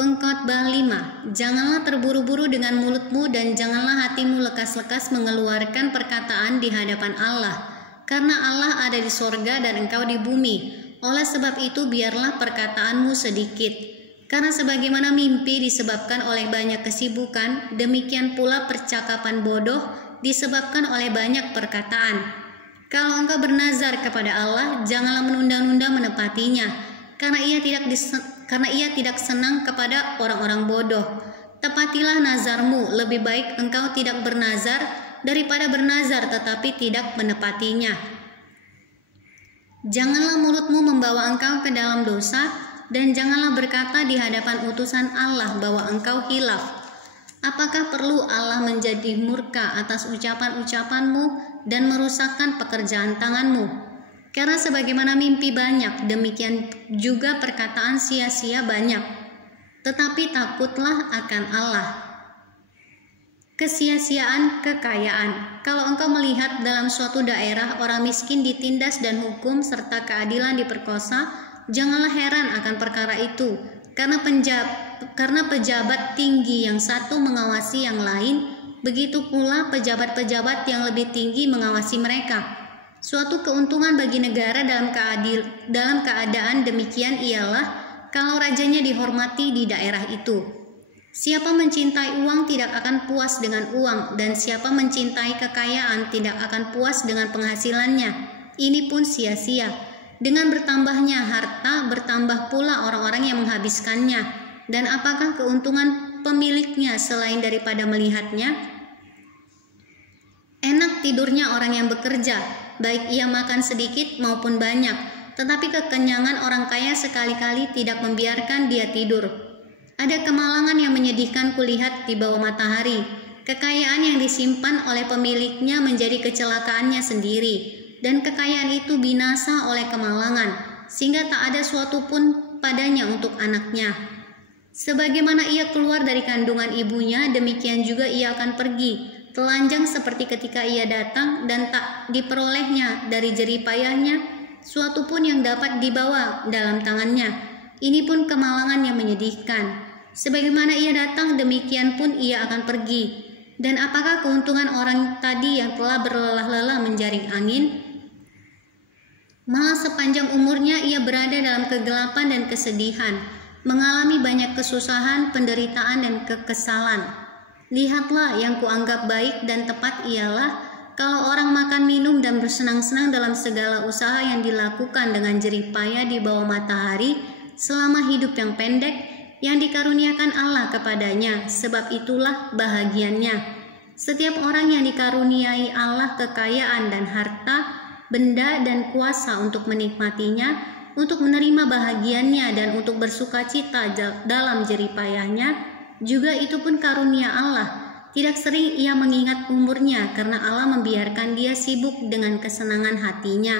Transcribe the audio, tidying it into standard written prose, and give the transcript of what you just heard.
Pengkhotbah 5. Janganlah terburu-buru dengan mulutmu dan janganlah hatimu lekas-lekas mengeluarkan perkataan di hadapan Allah, karena Allah ada di sorga dan engkau di bumi. Oleh sebab itu biarlah perkataanmu sedikit. Karena sebagaimana mimpi disebabkan oleh banyak kesibukan, demikian pula percakapan bodoh disebabkan oleh banyak perkataan. Kalau engkau bernazar kepada Allah, janganlah menunda-nunda menepatinya, karena ia tidak senang kepada orang-orang bodoh. Tepatilah nazarmu, lebih baik engkau tidak bernazar daripada bernazar tetapi tidak menepatinya. Janganlah mulutmu membawa engkau ke dalam dosa, dan janganlah berkata di hadapan utusan Allah bahwa engkau hilaf. Apakah perlu Allah menjadi murka atas ucapan-ucapanmu dan merusakkan pekerjaan tanganmu? Karena sebagaimana mimpi banyak, demikian juga perkataan sia-sia banyak. Tetapi takutlah akan Allah. Kesia-siaan kekayaan. Kalau engkau melihat dalam suatu daerah orang miskin ditindas dan hukum serta keadilan diperkosa, janganlah heran akan perkara itu, karena pejabat tinggi yang satu mengawasi yang lain, begitu pula pejabat-pejabat yang lebih tinggi mengawasi mereka. Suatu keuntungan bagi negara dalam keadaan demikian ialah kalau rajanya dihormati di daerah itu. Siapa mencintai uang tidak akan puas dengan uang, dan siapa mencintai kekayaan tidak akan puas dengan penghasilannya. Ini pun sia-sia. Dengan bertambahnya harta, bertambah pula orang-orang yang menghabiskannya. Dan apakah keuntungan pemiliknya selain daripada melihatnya? Enak tidurnya orang yang bekerja, baik ia makan sedikit maupun banyak, tetapi kekenyangan orang kaya sekali-kali tidak membiarkan dia tidur. Ada kemalangan yang menyedihkan kulihat di bawah matahari. Kekayaan yang disimpan oleh pemiliknya menjadi kecelakaannya sendiri, dan kekayaan itu binasa oleh kemalangan, sehingga tak ada suatu pun padanya untuk anaknya. Sebagaimana ia keluar dari kandungan ibunya, demikian juga ia akan pergi, telanjang seperti ketika ia datang, dan tak diperolehnya dari jerih payahnya suatu pun yang dapat dibawa dalam tangannya. Ini pun kemalangan yang menyedihkan. Sebagaimana ia datang, demikian pun ia akan pergi. Dan apakah keuntungan orang tadi yang telah berlelah-lelah menjaring angin? Malah sepanjang umurnya ia berada dalam kegelapan dan kesedihan, mengalami banyak kesusahan, penderitaan, dan kekesalan. Lihatlah, yang kuanggap baik dan tepat ialah kalau orang makan, minum, dan bersenang-senang dalam segala usaha yang dilakukan dengan jerih payah di bawah matahari selama hidup yang pendek yang dikaruniakan Allah kepadanya, sebab itulah bahagiannya. Setiap orang yang dikaruniai Allah kekayaan dan harta, benda dan kuasa untuk menikmatinya, untuk menerima bahagiannya dan untuk bersukacita dalam jerih payahnya, juga itu pun karunia Allah. Tidak sering ia mengingat umurnya, karena Allah membiarkan dia sibuk dengan kesenangan hatinya.